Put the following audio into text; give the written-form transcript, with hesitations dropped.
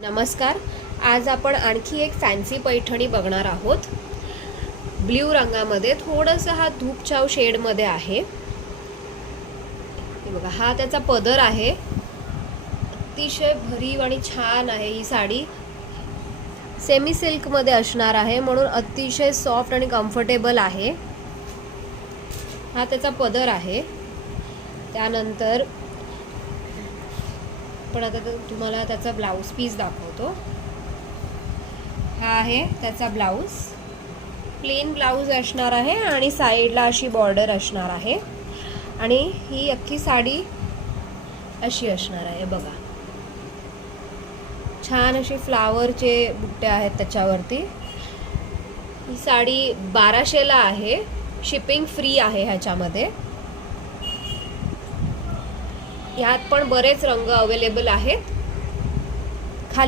नमस्कार. आज आपण आणखी एक फॅन्सी पैठणी बघणार आहोत. ब्ल्यू रंगामध्ये थोडंसं हा धूपछाव शेडमध्ये आहे. हे बघा, हा त्याचा पदर आहे. अतिशय भरीव आणि छान आहे. ही साडी सेमी सिल्कमध्ये असणार आहे, म्हणून अतिशय सॉफ्ट आणि कम्फर्टेबल आहे. हा त्याचा पदर आहे. त्यानंतर पण आता तुम्हाला त्याचा ब्लाउज पीस दाखवतो. हा आहे त्याचा ब्लाउज. प्लेन ब्लाउज असणार आहे आणि साईडला अशी बॉर्डर असणार आहे. आणि ही अख्खी साडी अशी असणार आहे. बघा, छान अशी फ्लावरचे बुट्टे आहेत त्याच्यावरती. ही साडी 1200ला आहे. शिपिंग फ्री आहे ह्याच्यामध्ये. यात पण बरेच रंग अवेलेबल आहेत.